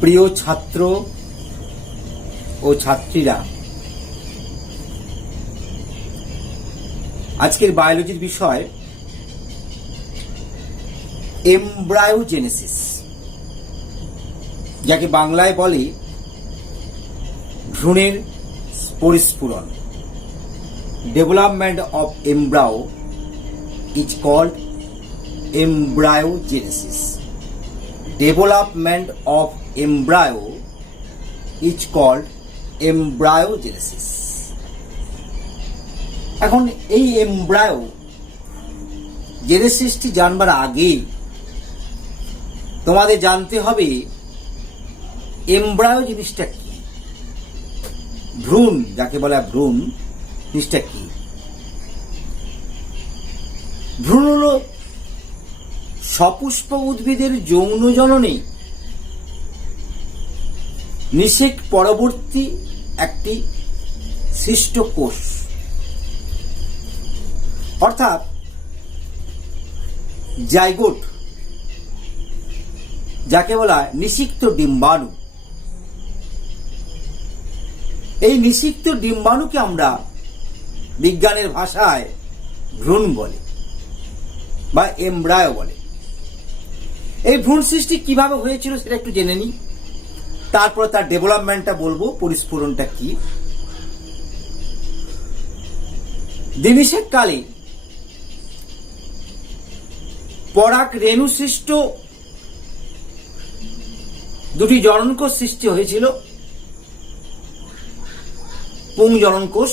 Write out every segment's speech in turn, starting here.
প্রিয় ছাত্র ও ছাত্রীরা, আজকের বায়োলজির বিষয় এমব্রায়োজেনেসিস, যাকে বাংলায় বলে ভ্রূণের পরিস্ফুরণ। Development of embryo is called embryogenesis. Development of embryo is called embryogenesis. এখন এই এমব্রায়ো জেনেসিসটি জানবার আগে তোমাদের জানতে হবে এমব্রায়ো জিনিসটা কি, ভ্রূণ যাকে বলা ভ্রূণ জিনিসটা কি। ভ্রূণ হলো সপুষ্প উদ্ভিদের যৌন জননে নিষেক পরবর্তী একটি সৃষ্ট কোষ, অর্থাৎ জাইগোট, যাকে বলা হয় নিষিক্ত ডিম্বাণু। এই নিষিক্ত ডিম্বাণুকে আমরা বিজ্ঞানের ভাষায় ভ্রূণ বলে বা এমব্রায়ো বলে। এই ভ্রূণ সৃষ্টি কিভাবে হয়েছিল সেটা একটু জেনে নিই, তারপরে তার ডেভেলপমেন্টটা বলবো, পরিস্ফুরণটা কি। দিনিষেক কালে পরাগ রেণু সৃষ্ট দুটি জননকোষ সৃষ্টি হয়েছিল, পুং জননকোষ,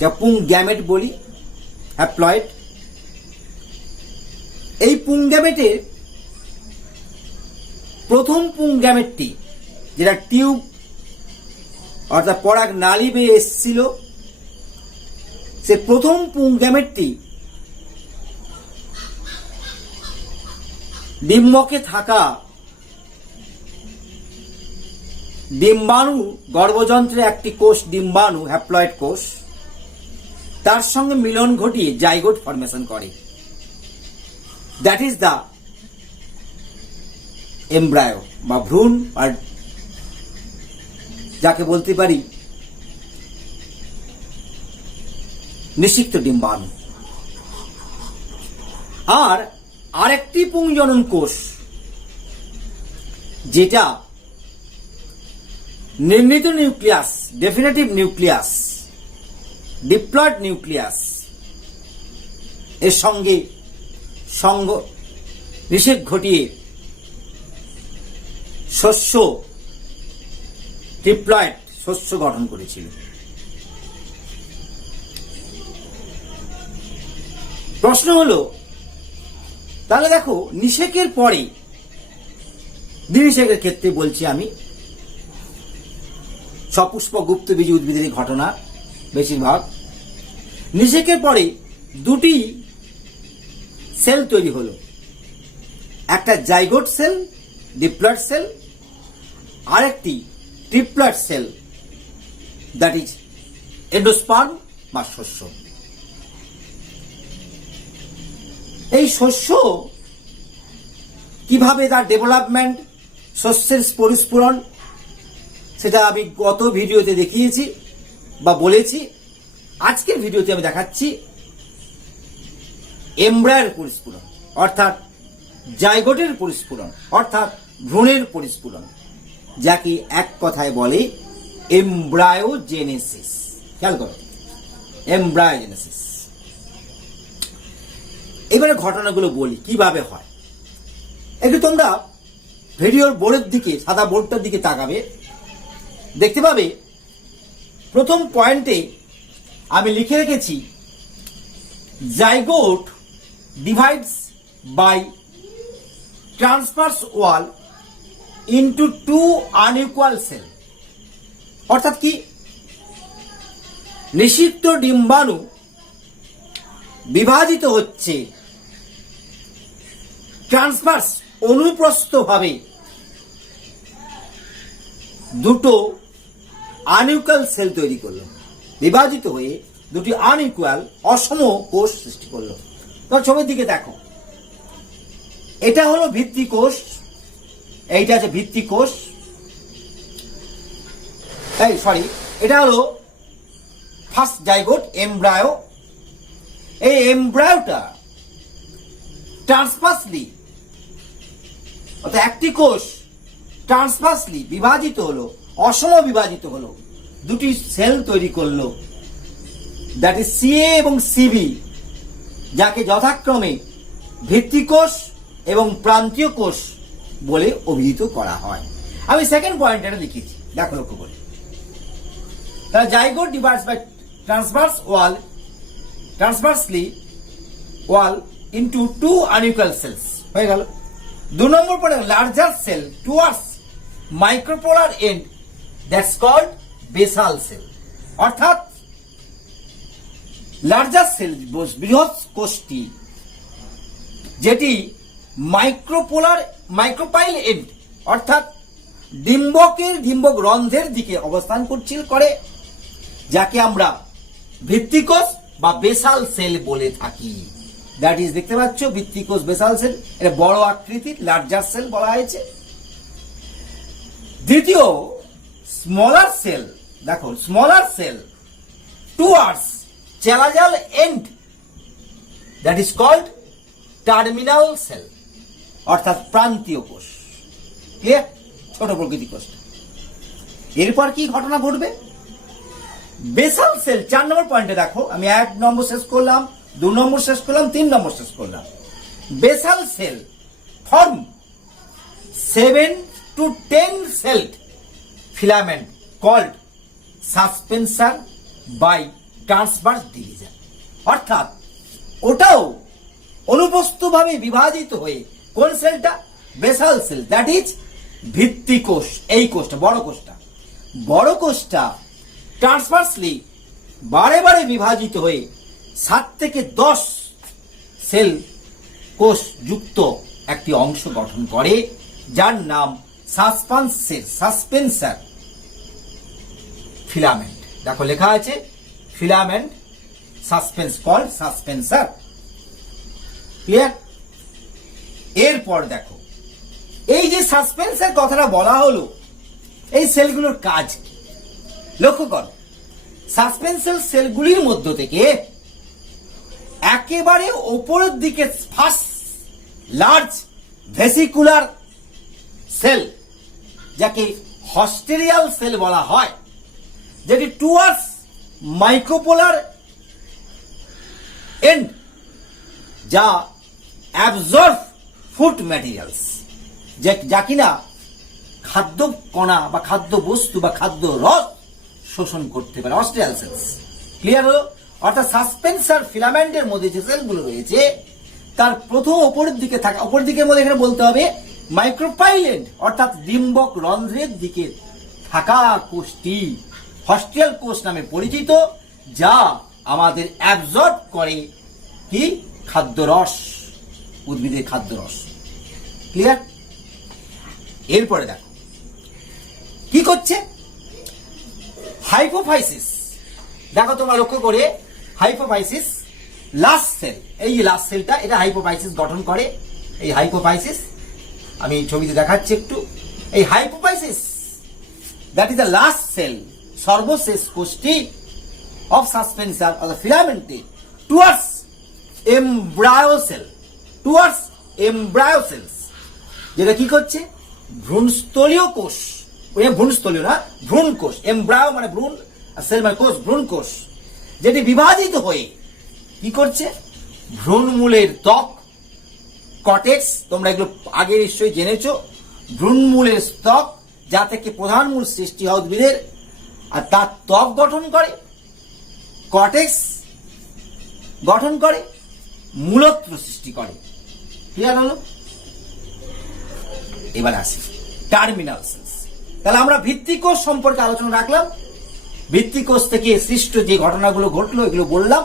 যা পুং গ্যামেট বলি, হ্যাপ্লয়েড। এই পুং গ্যামেটের প্রথম পুং গ্যামেটটি, যেটা টিউব অর্থাৎ পরাগ নালী বেয়ে এসেছিল, সে প্রথম পুং গ্যামেটটি ডিম্বকে থাকা ডিম্বাণু, গর্ভযন্ত্রের একটি কোষ ডিম্বাণু, হ্যাপ্লয়েড কোষ, তার সঙ্গে মিলন ঘটিয়ে জাইগোট ফরমেশন করে। দ্যাট ইজ দ্য এমব্রায়ো বা ভ্রূণ, আর যাকে বলতে পারি নিষিক্ত ডিম্বাণু। আর আরেকটি পুংজনন কোষ, যেটা নির্ণীত nucleus, definitive nucleus, diploid nucleus এর সঙ্গে নিষেক ঘটিয়ে শস্য, ট্রিপ্লয়েড শস্য গঠন করেছিল। প্রশ্ন হলো, তাহলে দেখো নিষেকের পরে, দ্বিনিষেকের ক্ষেত্রে বলছি আমি, সপুষ্প গুপ্তবীজী উদ্ভিদের ঘটনা বেশিরভাগ। নিষেকের পরে দুটি সেল তৈরি হলো, একটা জাইগোট সেল, ডিপ্লয়েড সেল, আরেকটি triploid cell, that is endosperm বা শস্য। এই শস্য কিভাবে তার ডেভেলপমেন্ট, শস্যের পরিস্ফুরণ, সেটা আমি গত ভিডিওতে দেখিয়েছি বা বলেছি। আজকের ভিডিওতে আমি দেখাচ্ছি এমব্রায়োর পরিস্ফুরণ, অর্থাৎ জাইগোটের পরিস্ফুরণ, অর্থাৎ ভ্রূণের পরিস্ফুরণ, যাকে এক কথায় বলে এমব্রায়োজেনেসিস। খেয়াল করো, এমব্রায়োজেনেসিস। এবারে ঘটনাগুলো বলি কিভাবে হয়। একটু তোমরা ভিডিওর বোর্ডের দিকে, সাদা বোর্ডটার দিকে তাকাবে, দেখতে পাবে প্রথম পয়েন্টে আমি লিখে রেখেছি, zygote divides by transverse wall into two unequal cell. অর্থাৎ কি, নিষিক্ত ডিম্বাণু বিভাজিত হচ্ছে ট্রান্সভার্স, অনুপ্রস্থ ভাবে দুটো আনইকুয়াল সেল তৈরি করলো, বিভাজিত হয়ে দুটি আনইকুয়াল অসম কোষ সৃষ্টি করলো। তো ছবির দিকে দেখো, এটা হলো ভিত্তি কোষ, এইটা আছে ভিত্তি কোষ, এটা হলো ফার্স্ট জাইগোট এমব্রায়ো। এই এমব্রায়োটা ট্রান্সভার্সলি অর্থাৎ একটি কোষ ট্রান্সভার্সলি বিভাজিত হলো, অসম বিভাজিত হলো, দুটি সেল তৈরি করলো, দ্যাট ইজ সিএ এবং সিবি, যাকে যথাক্রমে ভিত্তিকোষ এবং প্রান্তীয় কোষ বলে অভিহিত করা হয়। আমি সেকেন্ড পয়েন্টটা লিখেছি, দেখো লক্ষ্য করে। তাহলে zygote divides by transversely wall into two unequal cells হয়ে গেল। 2 নম্বর পরে larger cell towards micropylar end, that's called basal cell. অর্থাৎ লার্জার সেল বৃহৎ কোষটি যেটি মাইক্রোপাইল এন্ড অর্থাৎ ডিম্বক রন্ধ্রের দিকে অবস্থান করে, যাকে আমরা ভিত্তিকোষ বা বেসাল সেল বলে থাকি। দ্যাট ইজ, দেখতে পাচ্ছ ভিত্তিকোষ বেসাল সেল, এটা বড় আকৃতির লার্জার সেল বলা হয়েছে। দ্বিতীয় স্মলার সেল, দেখো smaller cell towards chalazal end, that is called terminal cell, অর্থাৎ প্রান্তীয় কোষ। ক্লিয়ার? ছোট প্রকৃতি কোষ। এরপর কি ঘটনা ঘটবে? বেসাল সেল 4 নম্বর পয়েন্টে দেখো, আমি 1 নম্বর শেষ করলাম, 2 নম্বর শেষ করলাম, 3 নম্বর শেষ করলাম। Basal cell form 7 to 10 celled filament called suspensor by transverse division। অর্থাৎ ওটাও অনুপস্থভাবে বিভাজিত হয়ে, কোন সেলটা? বেসাল সেল, দ্যাট ইজ ভিত্তিকোষ। এই কোষটা, বড় কোষটা ট্রান্সভার্সলি বারে বারে বিভাজিত হয়ে 7 থেকে 10 সেল কোষ যুক্ত একটি অংশ গঠন করে, যার নাম সাসপেন্সার ফিলামেন্ট। দেখো লেখা আছে ফিলামেন্ট সাসপেন্সার। ক্লিয়ার? এরপর দেখো, এই যে সাসপেন্সার কথাটা বলা হলো, এই সেলগুলোর কাজ কি? লক্ষ্য করো, সাসপেন্সার সেলগুলির মধ্য থেকে একেবারে ওপরের দিকে ফার্স্ট লার্জ ভেসিকুলার সেল, যাকে হস্টেরিয়াল সেল বলা হয়, যেটি টুয়ার্ডস মাইক্রোপোলার এন্ড, যা অ্যাবজর্ব ফুড ম্যাটেরিয়ালস, যা কিনা খাদ্য কণা বা খাদ্য বস্তু বা খাদ্য রস শোষণ করতে পারে, হস্টেরিয়াল সেলস। ক্লিয়ার হলো? অর্থাৎ সাসপেন্সার ফিলামেন্টের মধ্যে যে সেলগুলো রয়েছে, তার প্রথম ওপরের দিকে থাকা, ওপরের দিকের মধ্যে এখানে বলতে হবে মাইক্রোপাইলেন্ট, অর্থাৎ ডিম্বক রন্ধ্রের দিকে থাকা কোষটি হস্টেরিয়াল কোষ নামে পরিচিত, যা আমাদের অ্যাবজর্ব করে কি? খাদ্যরস, উদ্ভিদের খাদ্যরস। ক্লিয়ার? এরপরে দেখো কি করছে, হাইপোফাইসিস। দেখো তোমরা লক্ষ্য করে, হাইপোফাইসিস লাস্ট সেল, এই যে লাস্ট সেলটা, এটা হাইপোফাইসিস গঠন করে। এই হাইপোফাইসিস আমি ছবিতে দেখাচ্ছি একটু। এই hypophysis, that is the last cell, সর্বশেষ কোষটি অফ সাসপেন্সার অফ দ্য ফিলামেন্টে টুয়ার্ডস এমব্রায়ো সেলস, যেটা কি করছে? ভ্রূণস্থলীয় কোষ, ভ্রূণস্থলীয় না, ভ্রূণ কোষ। এমব্রায়ো মানে ভ্রূণ, আর সেল মানে কোষ, ভ্রূণ কোষ, যেটি বিভাজিত হয়ে কি করছে? ভ্রূণমূলের ত্বক, কটেক্স, তোমরা এগুলো আগে নিশ্চয়ই জেনেছো। ভ্রূণমূলের ত্বক, যা থেকে প্রধান মূল সৃষ্টি হয় উদ্ভিদের, আর তার ত্বক গঠন করে, কটেক্স গঠন করে, মূলত্র সৃষ্টি করে। ক্লিয়ার হলো? এবার আসি টার্মিনাল সেলস। তাহলে আমরা ভিত্তিকোষ সম্পর্কে আলোচনা রাখলাম, ভিত্তিকোষ থেকে সৃষ্ট যে ঘটনাগুলো ঘটলো এগুলো বললাম।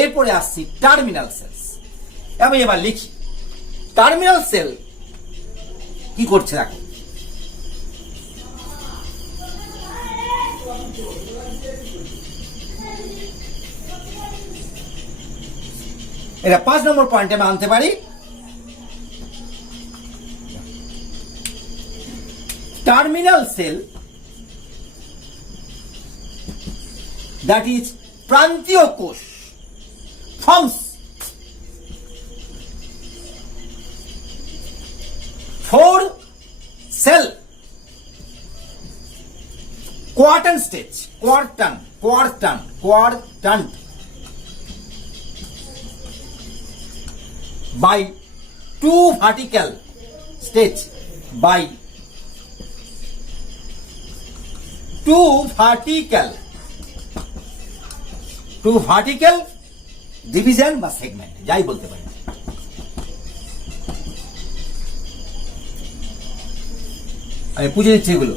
এরপরে আসছি টার্মিনাল সেলস। আমি এবার লিখি, টার্মিনাল সেল কি করছে দেখো। এটা 5 নম্বর পয়েন্টে আমি আনতে পারি। টার্মিনাল সেল, that is প্রান্তীয় কোষ, forms 4 cell quadrant stage, quadrant by 2 vertical stage, by 2 vertical division বা সেগমেন্ট, যাই বলতে পারি। আমি বুঝে দিচ্ছি এগুলো।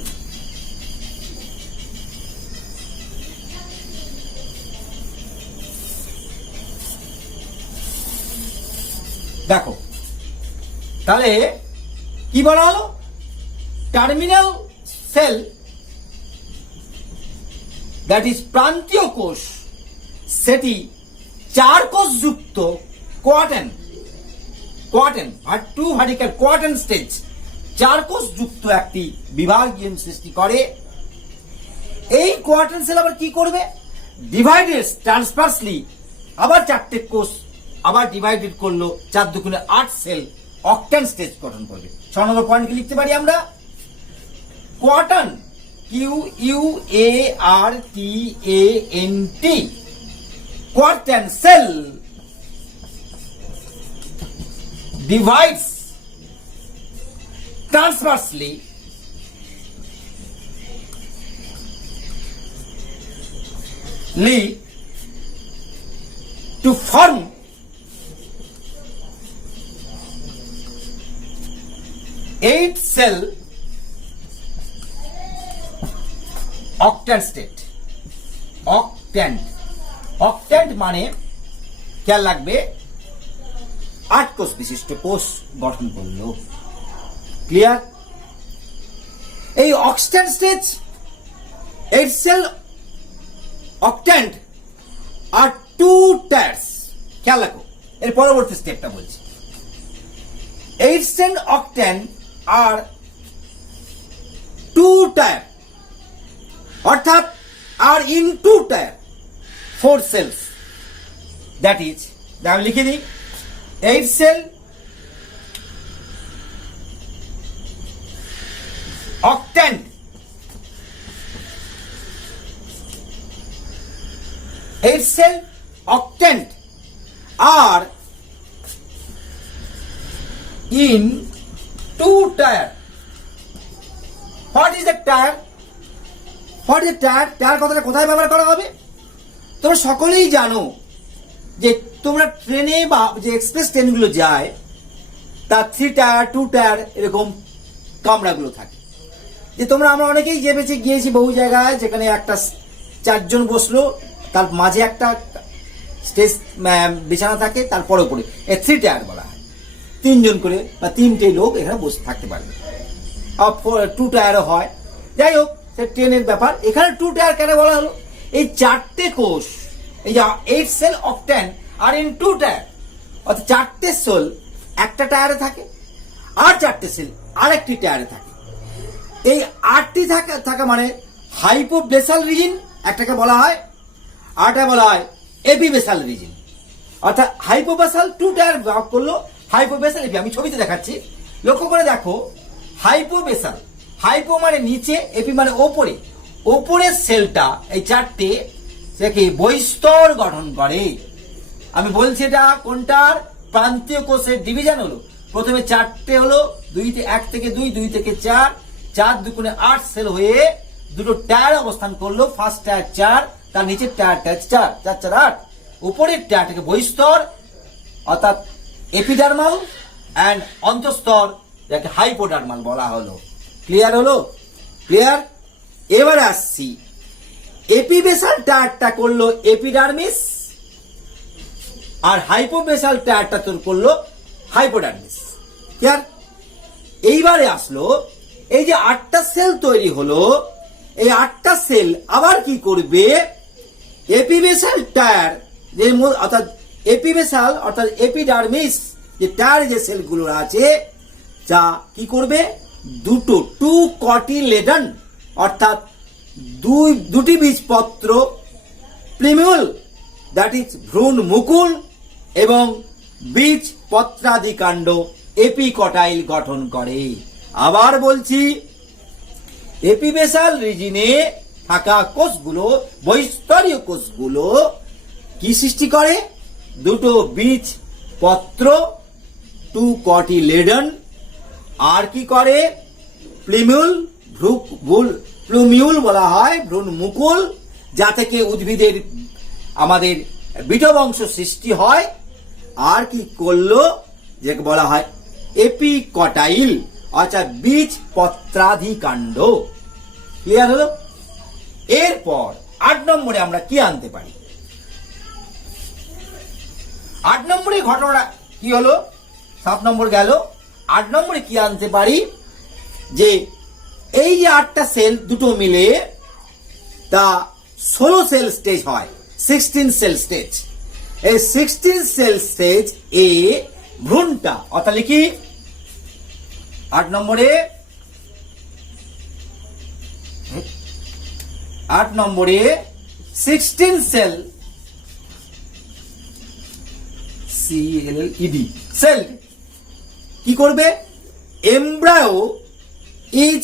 দেখো তাহলে কি বলা হলো, টার্মিনাল সেল, দ্যাট ইজ প্রান্তীয় কোষ, সেটি 4 কোষ যুক্ত কোয়াড্রেন্ট আর 2 ভার্টিক্যাল কোয়াড্রেন্ট স্টেজ, 4 কোষ যুক্ত একটি বিভাগীয় সৃষ্টি করে। এই কোয়াড্রেন্ট সেল আবার কি করবে, ডিভাইডেড ট্রান্সভার্সলি, আবার 4টে কোষ আবার ডিভাইডেড করলো 4 দুগুণে 8 সেল অক্ট্যান্ট স্টেজ গঠন করবে। 6 নম্বর পয়েন্টকে লিখতে পারি আমরা, quadrant, QUARTANT, quadrant cell divides transversely to form eight cell octant state, octant মানে খেয়াল লাগবে 8 কোষ বিশিষ্ট কোষ গঠন করলো। ক্লিয়ার? এই অক্ট্যান্ট স্টেজ, 8 সেল অক্ট্যান্ট আর 2 টায়ার্স, খেয়াল রাখো এর পরবর্তী স্টেপটা বলছি। 8 সেল অক্ট্যান্ট আর 2 টায়ার, অর্থাৎ আর in 2 tyre 4 cells, that is, আমি লিখে দিই 8 cell octant are in 2 tier. What is the tier? Tyre কথাটা কোথায় ব্যবহার করা হবে? তোমরা সকলেই জানো যে তোমরা ট্রেনে বা যে এক্সপ্রেস ট্রেনগুলো যায় তার 3 টায়ার 2 টায়ার এরকম কামরাগুলো থাকে। যে আমরা অনেকেই গিয়েছি বহু জায়গায় যেখানে একটা 4 জন বসলো, তার মাঝে একটা স্টেজ বিছানা থাকে, তারপর উপরে 3 টায়ার বলা হয়। 3 জন করে বা 3টে লোক এখানে বসে থাকতে পারবে। আর 2 টায়ারও হয়। যাই হোক, সে ট্রেনের ব্যাপার। এখানে 2 টায়ার কেন বলা হলো? এই 4টে কোষ, এই যে 8 সেল অক্ট্যান্ট আর ইন 2 টায়ার, অর্থাৎ 4টে সেল একটা টায়ারে থাকে আর 4টে সেল আরেকটি টায়ারে থাকে। এই 8টি থাকা মানে হাইপোবেসাল রিজিন একটাকে বলা হয়, আরটা বলা হয় এপিবেসাল রিজিন। অর্থাৎ হাইপোবেসাল 2 টায়ার ভাগ করলো হাইপোবেসাল এপি। আমি ছবিতে দেখাচ্ছি, লক্ষ্য করে দেখো। হাইপোবেসাল, হাইপো মানে নিচে, এপি মানে ওপরে। ওপরের সেলটা এই 4টে সেকে বহিস্তর গঠন করে। আমি বলছি এটা কোনটার? প্রান্তীয় কোষের ডিভিশন হলো। প্রথমে 4টে হলো, 1 থেকে 2, 2 থেকে 4, 4 দুগুণে 8 সেল হয়ে দুটো টায়ার অবস্থান করলো। ফার্স্ট টায়ার 4, তার নিচের টায়ারটা 4, 4 4 8। উপরের টায়ারটাকে বহিস্তর অর্থাৎ এপিডার্মাল অ্যান্ড অন্তঃস্তর যাকে হাইপোডার্মাল বলা হলো। ক্লিয়ার হলো? ক্লিয়ার? এবার আসছি, এপিবেসাল টায়ারটা করলো এপিডার্মিস আর হাইপোবেসাল টায়ারটা তোর করলো হাইপোডার্মিস। ক্লিয়ার? এইবারে আসলো এই যে 8টা সেল তৈরি হলো, এই 8টা সেল আবার কি করবে? এপিবেসাল টায়ার অর্থাৎ এপিবেসাল অর্থাৎ এপিডার্মিস যে টায়ার যে সেলগুলো আছে, যা কি করবে? টু কটিলেডন অর্থাৎ দুটি বীজপত্র, প্লিমিউল দ্যাট ইজ ভ্রূণ মুকুল এবং বীজ পত্রাদি কাণ্ড এপিকটাইল গঠন করে। আবার বলছি, এপিবেসাল রিজিনে থাকা কোষগুলো, বহিস্তরীয় কোষগুলো কি সৃষ্টি করে? দুটো বীজ পত্র, টু কটিলেডন, আর কি করে? প্লুমিউল বলা হয় ভ্রূণ মুকুল, যা থেকে উদ্ভিদের আমাদের বিটবংশ সৃষ্টি হয়। আর কি করলো? যে বলা হয় এপিকটাইল অর্থাৎ বীজ পত্রাধি কাণ্ড। ক্লিয়ার হলো? এরপর 8 নম্বরে আমরা কি আনতে পারি? 8 নম্বরে ঘটনা কি হলো? 7 নম্বর গেল। 8 নম্বরে কি আনতে পারি? যে এই যে 8টা সেল দুটো মিলে তা 16 সেল স্টেজ হয়, 16 সেল স্টেজ। এই 16 সেল স্টেজ এ ভ্রূণটা, অর্থাৎ লিখি 8 নম্বরে 16 সেল CLED সেল কি করবে? Embryo is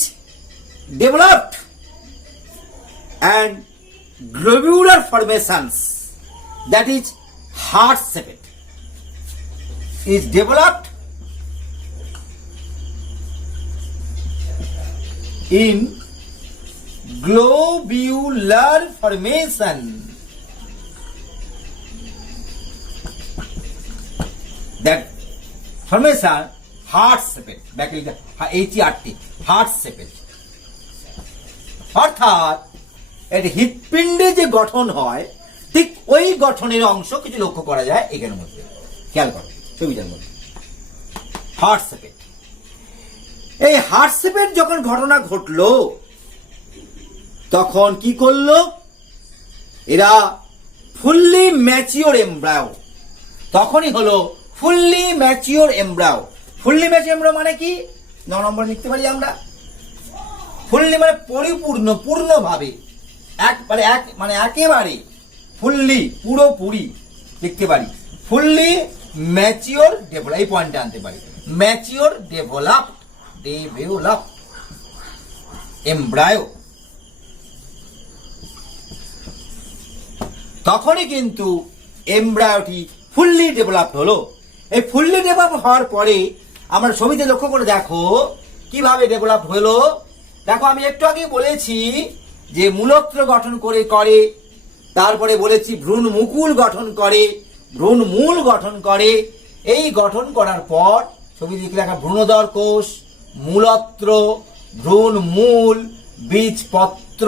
developed and globular formations that is heart shaped is developed in globular formation that formation heart shaped back HERT heart shaped অর্থাৎ এর হৃৎপিণ্ডে যে গঠন হয় ঠিক ওই গঠনের অংশ কিছু লক্ষ্য করা যায় এখানের মধ্যে। খেয়াল করো ছবিটার মধ্যে হার্ট শেপের। এই হার্ট শেপের যখন ঘটনা ঘটলো তখন কি করলো? এরা ফুললি ম্যাচিওর এমব্রায়ো, তখনই হলো fully mature embryo. Fully mature embryo মানে কি? 9 নম্বর লিখতে পারি আমরা। ফুললি মানে পরিপূর্ণ, পূর্ণভাবে, মানে একেবারে, ফুললি পুরোপুরি লিখতে পারি। ফুললি ম্যাচিওর ডেভেলপ, এই পয়েন্টটা আনতে পারি। ম্যাচিওর ডেভেলপ এমব্রায়ো, তখনই কিন্তু এমব্রায়োটি ফুললি ডেভেলপ হলো। এই ফুললি ডেভেলপ হওয়ার পরে আমরা ছবিতে লক্ষ্য করে দেখো কিভাবে ডেভেলপ হলো। দেখো আমি একটু আগে বলেছি যে মূলত্র গঠন করে, তারপরে বলেছি ভ্রূণ মুকুল গঠন করে, ভ্রূণ মূল গঠন করে। এই গঠন করার পর ছবি দেখে দেখা ভ্রূণোদর কোষ, মূলত্র, ভ্রূণ মূল, বীজপত্র,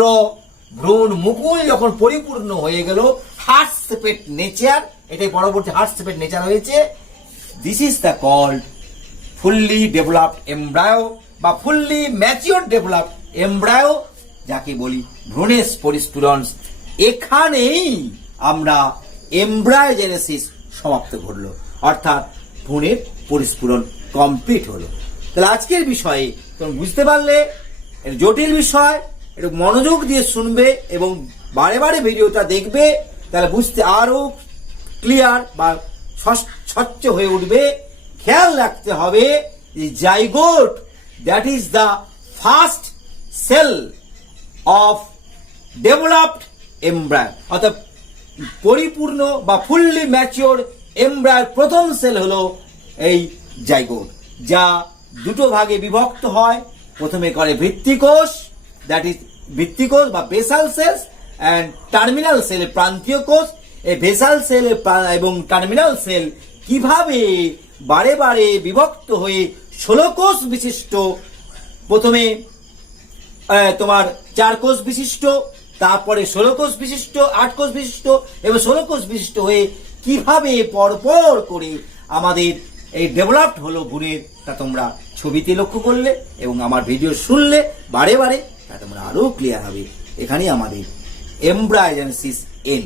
ভ্রূণ মুকুল যখন পরিপূর্ণ হয়ে গেল, হার্ট শেপেড নেচার, এটাই পরবর্তী হার্ট শেপেড নেচার হয়েছে। This is the called fully developed embryo বা ফুললি ম্যাচিওর ডেভেলপড এমব্রায়ো, যাকে বলি ভ্রূণের পরিস্ফুরণ। এখানেই আমরা এমব্রায়োজেনেসিস সমাপ্ত ঘটলো, অর্থাৎ ভ্রূণের পরিস্ফুরণ কমপ্লিট হলো। তাহলে আজকের বিষয়ে তুমি বুঝতে পারলে, এর জটিল বিষয়, একটু মনোযোগ দিয়ে শুনবে এবং বারে বারে ভিডিওটা দেখবে, তাহলে বুঝতে আরো ক্লিয়ার বা স্বচ্ছ হয়ে উঠবে। খেয়াল রাখতে হবে যে zygote that is the first cell of developed embryo, অর্থাৎ পরিপূর্ণ বা ফুললি ম্যাচিওর এমব্রায়োর প্রথম সেল হলো এই জাইগোট, যা দুটো ভাগে বিভক্ত হয়। প্রথমে করে ভিত্তিকোষ, দ্যাট ইজ ভিত্তিকোষ বা basal cells, and terminal cell প্রান্তীয় কোষ। এই বেসাল সেল এবং টার্মিনাল সেল কিভাবে বারে বারে বিভক্ত হয়ে 16 কোষ বিশিষ্ট, প্রথমে তোমার 4 কোষ বিশিষ্ট, তারপরে 16 কোষ বিশিষ্ট, 8 কোষ বিশিষ্ট এবং 16 কোষ বিশিষ্ট হয়ে কিভাবে পরপর করে আমাদের এই ডেভেলপড হলো ভ্রূণের, তা তোমরা ছবিতে লক্ষ্য করলে এবং আমার ভিডিও শুনলে বারে বারে, তা তোমরা আরো ক্লিয়ার হবে। এখানেই আমাদের এমব্রায়োজেনেসিস এন্ড।